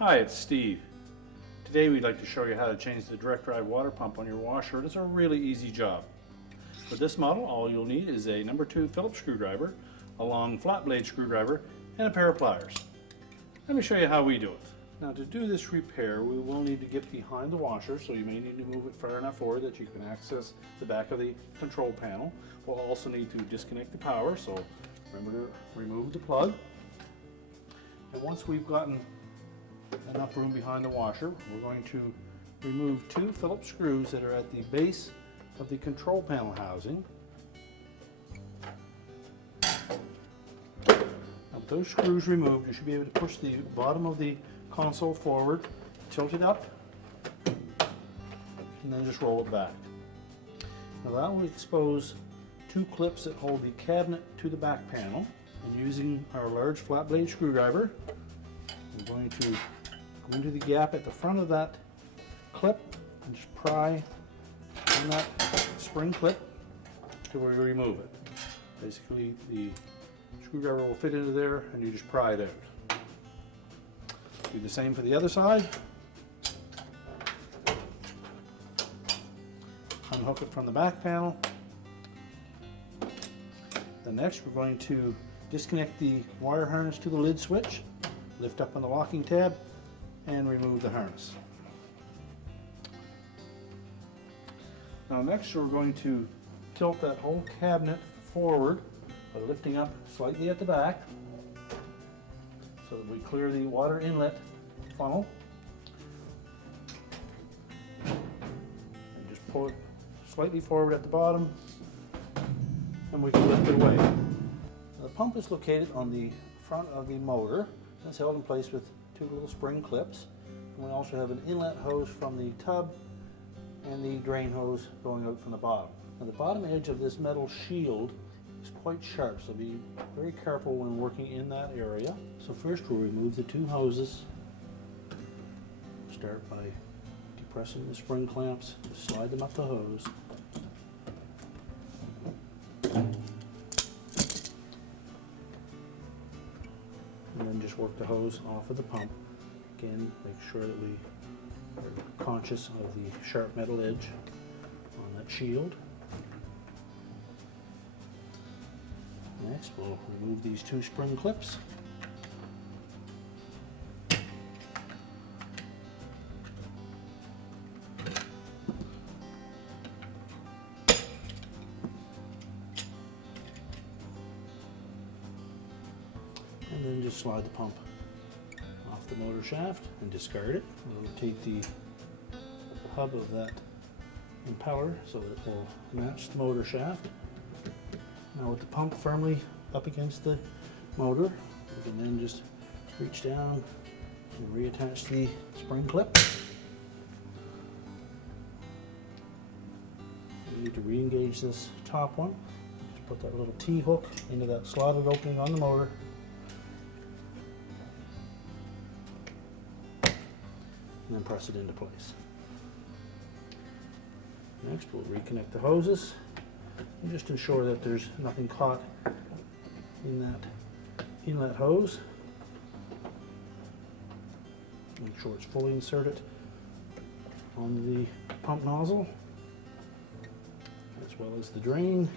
Hi, it's Steve. Today we'd like to show you how to change the direct drive water pump on your washer. It's a really easy job. For this model, all you'll need is a number 2 Phillips screwdriver, a long flat blade screwdriver, and a pair of pliers. Let me show you how we do it. Now, to do this repair, we will need to get behind the washer, so you may need to move it far enough forward that you can access the back of the control panel. We'll also need to disconnect the power, so remember to remove the plug. And once we've gotten enough room behind the washer, we're going to remove 2 Phillips screws that are at the base of the control panel housing. Now, with those screws removed, you should be able to push the bottom of the console forward, tilt it up, and then just roll it back. Now that will expose 2 clips that hold the cabinet to the back panel. And using our large flat blade screwdriver, we're going to go into the gap at the front of that clip and just pry on that spring clip to where you remove it. Basically, the screwdriver will fit into there and you just pry it out. Do the same for the other side. Unhook it from the back panel. Then next we're going to disconnect the wire harness to the lid switch, lift up on the locking tab, and remove the harness. Now next we're going to tilt that whole cabinet forward by lifting up slightly at the back so that we clear the water inlet funnel. And just pull it slightly forward at the bottom and we can lift it away. The pump is located on the front of the motor. It's held in place with 2 little spring clips. And we also have an inlet hose from the tub and the drain hose going out from the bottom. Now, the bottom edge of this metal shield is quite sharp, so be very careful when working in that area. So first we'll remove the 2 hoses. Start by depressing the spring clamps, slide them up the hose. And then just work the hose off of the pump. Again, make sure that we are conscious of the sharp metal edge on that shield. Next, we'll remove these 2 spring clips. And then just slide the pump off the motor shaft and discard it. We'll rotate the hub of that impeller so that it will match the motor shaft. Now with the pump firmly up against the motor, we can then just reach down and reattach the spring clip. We need to re-engage this top one. Just put that little T-hook into that slotted opening on the motor. And then press it into place. Next, we'll reconnect the hoses and just ensure that there's nothing caught in that inlet hose. Make sure it's fully inserted on the pump nozzle, as well as the drain.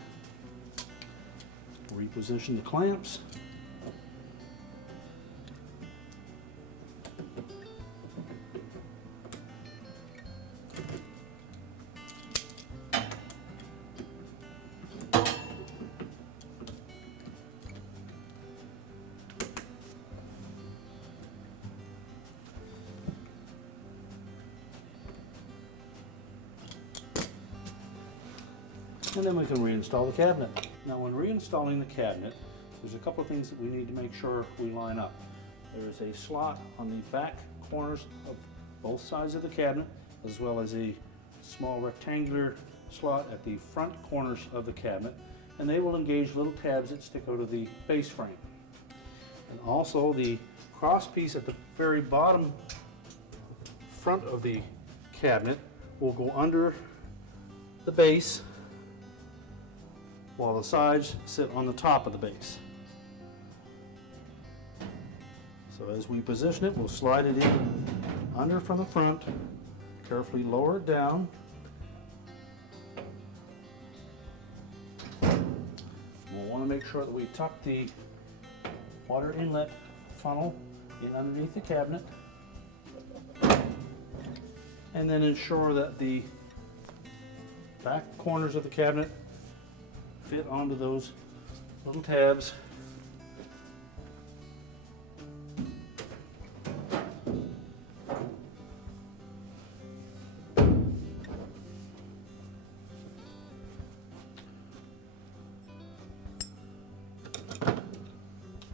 Reposition the clamps. And then we can reinstall the cabinet. Now, when reinstalling the cabinet, there's a couple of things that we need to make sure we line up. There's a slot on the back corners of both sides of the cabinet, as well as a small rectangular slot at the front corners of the cabinet, and they will engage little tabs that stick out of the base frame. And also the cross piece at the very bottom front of the cabinet will go under the base while the sides sit on the top of the base. So So as we position it, we'll slide it in under from the front, carefully lower it down. We'll want to make sure that we tuck the water inlet funnel in underneath the cabinet, and then ensure that the back corners of the cabinet fit onto those little tabs.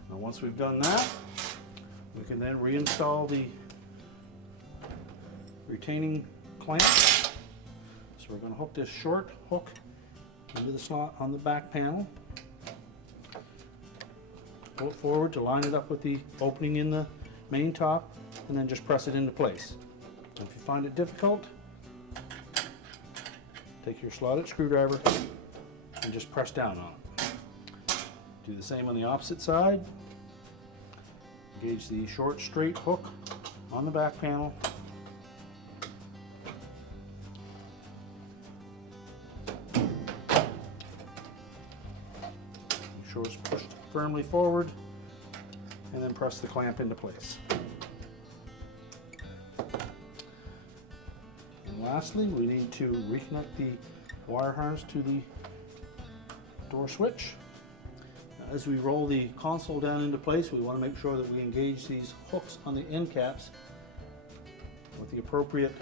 Now once we've done that, we can then reinstall the retaining clamp. So we're going to hook this short hook into the slot on the back panel. Pull it forward to line it up with the opening in the main top, and then just press it into place. And if you find it difficult, take your slotted screwdriver and just press down on it. Do the same on the opposite side. Engage the short straight hook on the back panel. Make sure it's pushed firmly forward, and then press the clamp into place. And lastly, we need to reconnect the wire harness to the door switch. Now, as we roll the console down into place, we want to make sure that we engage these hooks on the end caps with the appropriate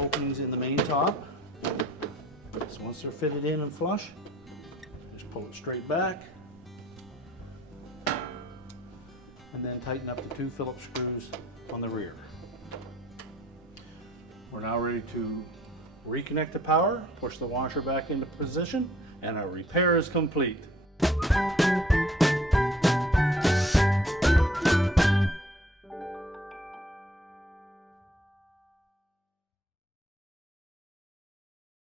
openings in the main top. So once they're fitted in and flush, just pull it straight back, and then tighten up the 2 Phillips screws on the rear. We're now ready to reconnect the power, push the washer back into position, and our repair is complete.